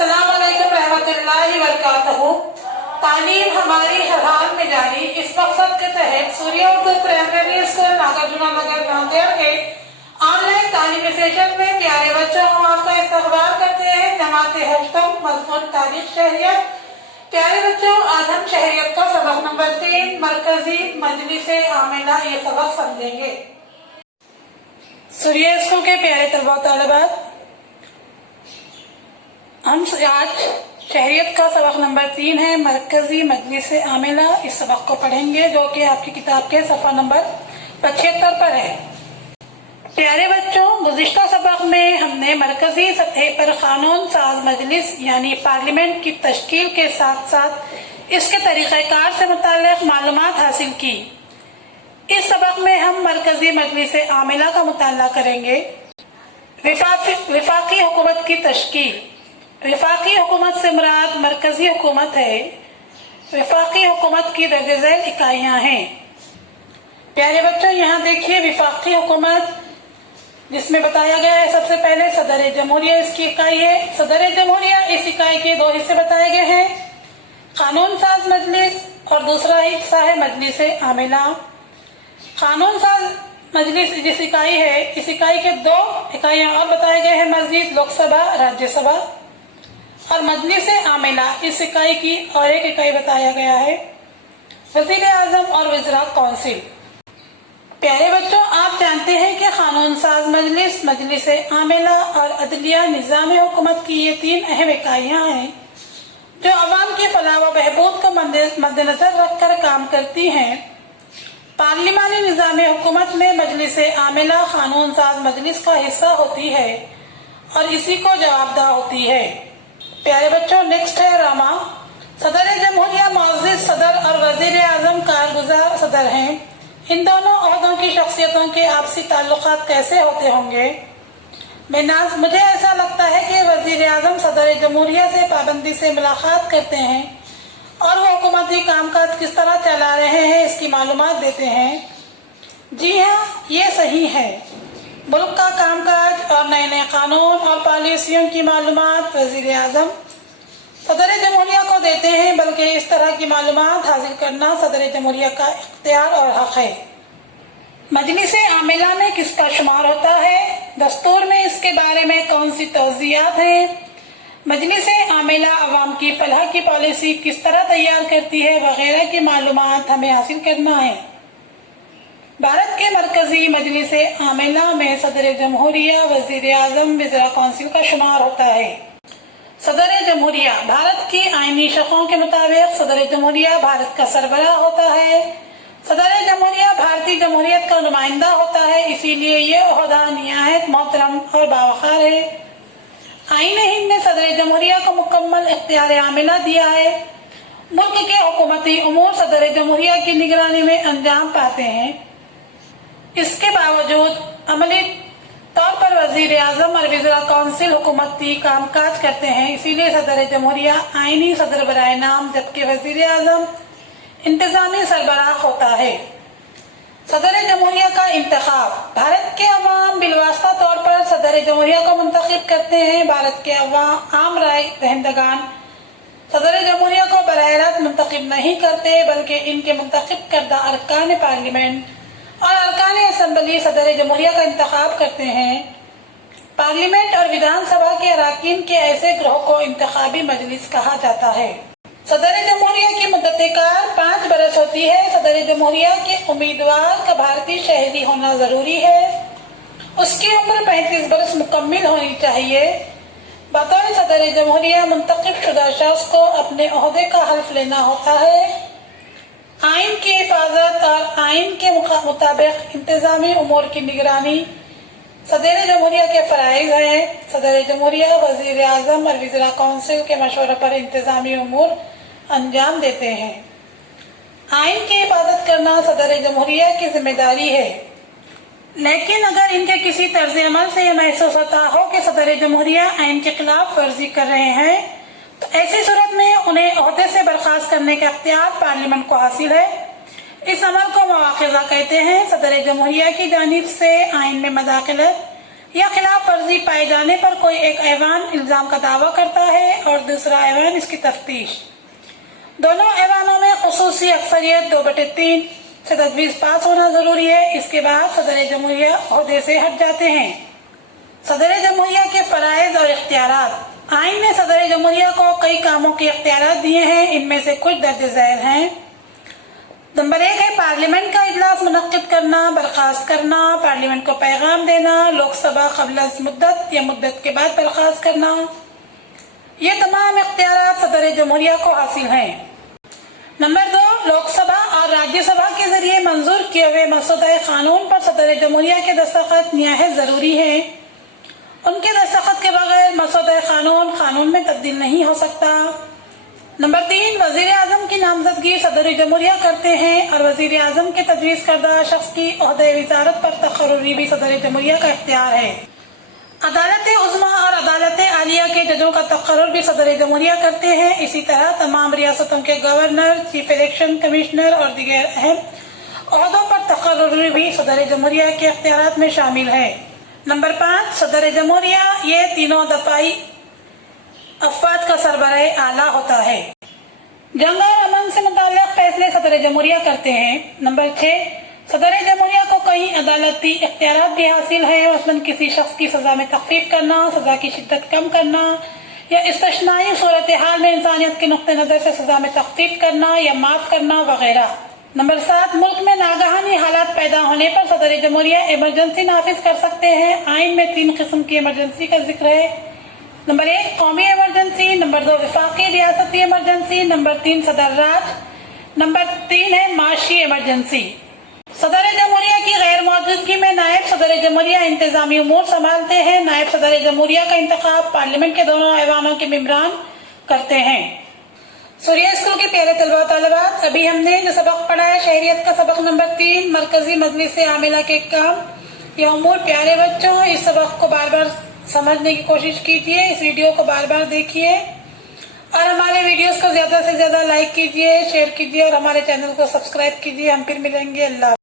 अस्सलाम वालेकुम रहमतुल्लाहि वबरकातुहू। तालीम हमारी हर हाल में जारी इस मकसद के तहत सूर्य उर्दू प्राइमरी स्कूल नागार्जुना नगर नांदेड़ के ऑनलाइन तालीमी सेशन में प्यारे बच्चों हम आपका इस्तकबाल करते हैं। जमात हफ्तम मज़मून तारीख शहरियत। प्यारे बच्चों, आज हम शहरियत का सबक नंबर 3 मरकजी मजलिस आमिला ये सबक समझेंगे। सूर्य स्कूल के प्यारे तलबा तालिबात, हम आज शहरियत का सबक नंबर 3 है मरकजी मजलिस आमिला। इस सबक को पढ़ेंगे जो कि आपकी किताब के सफ़ा नंबर 75 पर है। प्यारे बच्चों, गुज़िश्ता सबक में हमने मरकजी सतह पर कानून साज मजलिस यानी पार्लियामेंट की तश्कील के साथ साथ इसके तरीक़ाकार से मुताल्लिक़ मालूमात हासिल की। इस सबक में हम मरकजी मजलिस आमिला का मुताला करेंगे। विफाकी हुकूमत की तश्कील। विफाकी हुकूमत से मुराद मरकजी हुकूमत है। विफाकी हुकूमत की दर्ज झैल इकाइयाँ हैं। प्यारे बच्चों, यहाँ देखिए विफाकी हुकूमत जिसमें बताया गया है सबसे पहले सदर जमहूरिया इसकी इकाई है। सदर जमहूरिया इस इकाई के 2 हिस्से बताए गए हैं, कानून साज मजलिस और दूसरा हिस्सा है मजलिस आमिला। कानून साज मजलिस जिस इकाई है इस इकाई के 2 इकाइयाँ और बताए गए हैं, मस्जिद लोकसभा राज्यसभा, और मजलिस आमिला इस इकाई की और एक इकाई बताया गया है वजीर आजम और वज़रा कौंसिल। प्यारे बच्चों, आप जानते हैं कि कानून साज मजलिस, मजलिस आमिला और अदलिया निज़ाम हुकूमत की ये 3 अहम इकाइयाँ हैं जो अवाम की फलाह व बहबूद को मद्देनजर रखकर काम करती हैं। पार्लिमानी निज़ाम हुकूमत में मजलिस आमिला कानून साज मजलिस का हिस्सा होती है और इसी को जवाबदा होती है। प्यारे बच्चों, नेक्स्ट है रामा। सदर जमहूरिया मुअज़्ज़िज़ सदर और वजीर आजम कारगुजार सदर हैं। इन दोनों ओहदों की शख्सियतों के आपसी ताल्लुकात कैसे होते होंगे? मुझे ऐसा लगता है कि वजीर आजम सदर जमहूरिया से पाबंदी से मुलाकात करते हैं और वो हुकूमती कामकाज किस तरह चला रहे हैं इसकी मालूमात देते हैं। जी हाँ, ये सही है। मुल्क का कामकाज और नए नए कानून और पॉलिसियों की मालूमात वजीर आजम सदर जमहूरिया को देते हैं, बल्कि इस तरह की मालूमात हासिल करना सदर जमहूरिया का इख्तियार और हक है। मजलिस आमिला में किसका शुमार होता है? दस्तूर में इसके बारे में कौन सी तौज़ीआत हैं? मजलिस आमिला अवाम की फलाह की पॉलिसी किस तरह तैयार करती है वगैरह की मालूमात हमें हासिल करना है। भारत के मरकजी मजलिस आमिला में सदर जमहूरिया, वजीर आजम, वज़रा कौंसिल का शुमार होता है। सदर जमहूरिया भारत की आईनी शक़ों के मुताबिक सदर जमहूरिया भारत का सरबराह होता है। सदर जमहूरिया भारतीय जमहूरियत का नुमाइंदा होता है, इसीलिए ये ओहदा निहायत मोहतरम और बावक़ार है। आईन हिंद ने सदर जमहूरिया को मुकम्मल इख्तियार आमिला दिया है। मुल्क के हुकूमती उमूर सदर जमहूरिया की निगरानी में अंजाम पाते हैं। इसके बावजूद अमली तौर पर वजीर आजम और वज़रा कौंसिल हुकूमती कामकाज करते हैं, इसीलिए सदर जमहूरिया आईनी सदर बराए नाम जबकि वजीर आजम इंतजामी सरबराह होता है। सदर जमहूरिया का इंतखाब। भारत के अवाम बिलवास्ता तौर पर सदर जमहूरिया को मुंतखब करते हैं। भारत के अवाम आम राय दहिंदगान सदर जमहूरिया को बराह रास्त मुंतखब नहीं करते, बल्कि इनके मुंतखब करदा अरकान पार्लियामेंट और अरकान असम्बली सदर जमहूरिया का इंतखाब करते हैं। पार्लियामेंट और विधानसभा के अरकान के ऐसे ग्रोह को इंतखाबी मजलिस कहा जाता है। सदर जमहूरिया की मुद्दत कार 5 बरस होती है। सदर जमहूरिया के उम्मीदवार का भारतीय शहरी होना जरूरी है। उसकी उम्र 35 बरस मुकम्मिल होनी चाहिए। बतौर सदर जमहूरिया मुंतखब शुदा शख्स को अपने ओहदे का हल्फ लेना होता है। आइन की हिफाजत और आइन के मुताबिक इंतजामी उमूर की निगरानी सदर जमहूरिया के फराइज हैं। सदर जमहूरिया वजीर आजम और वज़रा कौंसिल के मशवरे पर इंतजामी उमूर अंजाम देते हैं। आइन की हिफाजत करना सदर जमहूरिया की जिम्मेदारी है, लेकिन अगर इनके किसी तर्ज अमल से यह महसूस होता हो कि सदर जमहूरिया आइन के खिलाफ वर्जी कर रहे हैं तो ऐसी सूरत में उन्हें ओहदे से बर्खास्त करने का इख्तियार पार्लियामेंट को हासिल है। इस अमल को मवाक़िज़ा कहते हैं। सदर जमहूरिया की जानिब से आइन में मदाखलत یا خلاف ورزی پائے جانے پر کوئی ایک ایوان الزام کا دعویٰ کرتا ہے اور دوسرا ایوان اس کی تفتیش۔ دونوں ایوانوں میں خصوصی اکثریت 2/3 سے تجویز پاس ہونا ضروری ہے۔ اس کے بعد صدر جمہوریہ عہدے سے ہٹ جاتے ہیں۔ صدر جمہوریہ کے فرائض اور اختیارات۔ آئین نے صدر جمہوریہ کو کئی کاموں کے اختیارات دیے ہیں، ان میں سے کچھ درج ذیل ہیں۔ نمبر 1 ہے پارلیمنٹ کا اجلاس منعقد کرنا، برخاست کرنا، پارلیمنٹ کو پیغام دینا، لوک سبھا قبل از مدت یا مدت کے بعد برخاست کرنا۔ یہ تمام اختیارات صدر جمہوریہ کو حاصل ہیں۔ نمبر 2 لوک سبھا اور راجیہ سبھا کے ذریعے منظور کیے ہوئے مسودہ قانون پر صدر جمہوریہ کے دستخط نہایت ضروری ہے۔ ان کے دستخط کے بغیر مسودہ قانون میں تبدیل نہیں ہو سکتا۔ نمبر 3 وزیر اعظم کی نامزدگی صدر جمہوریہ کرتے ہیں اور وزیر اعظم کے تجویز کردہ شخص کی عہدۂ وزارت پر تقرری بھی صدر جمہوریہ کا اختیار ہے۔ عدالت عظمیٰ اور عدالت عالیہ کے ججوں کا تقرر بھی صدر جمہوریہ کرتے ہیں۔ اسی طرح تمام ریاستوں کے گورنر، چیف الیکشن کمشنر اور دیگر اہم عہدوں پر تقرری بھی صدر جمہوریہ کے اختیارات میں شامل ہے۔ نمبر 5 صدر جمہوریہ یہ تینوں دفاعی افواج کا سربراہ اعلیٰ ہوتا ہے۔ جنگ اور امن سے متعلق فیصلے صدر جمہوریہ کرتے ہیں۔ نمبر 6 صدر جمہوریہ کو کئی عدالتی اختیارات بھی حاصل ہیں، مثلاً کسی شخص کی سزا میں تخفیف کرنا، سزا کی شدت کم کرنا یا استثنائی صورتحال میں انسانیت کے نقطہ نظر سے سزا میں تخفیف کرنا یا معاف کرنا وغیرہ۔ نمبر 7 ملک میں ناگہانی حالات پیدا ہونے پر صدر جمہوریہ ایمرجنسی نافذ کر سکتے ہیں۔ آئین میں 3 قسم کی ایمرجنسی کا ذکر ہے۔ نمبر 1 قومی ایمرجنسی، نمبر 2 وفاقی ریاستی ایمرجنسی، نمبر 3 صدر راج، نمبر 3 ہے معاشی ایمرجنسی۔ صدر جمہوریہ کی غیر موجودگی میں نائب صدر جمہوریہ انتظامی امور سنبھالتے ہیں۔ نائب صدر جمہوریہ کا انتخاب پارلیمنٹ کے دونوں ایوانوں کے ممبران کرتے ہیں۔ سوریہ اسکول کے پیارے طلباء و طالبات، ابھی ہم نے جو سبق پڑھا ہے شہریت کا سبق نمبر 3 مرکزی مجلس عاملہ کے کام یا امور۔ پیارے بچوں، اس سبق کو بار بار سمجھنے کی کوشش کیجیے، اس ویڈیو کو بار بار دیکھیے اور ہمارے ویڈیوز کو زیادہ سے زیادہ لائک کیجیے، شیئر کیجیے اور ہمارے چینل کو سبسکرائب کیجیے۔ ہم پھر ملیں گے۔ اللہ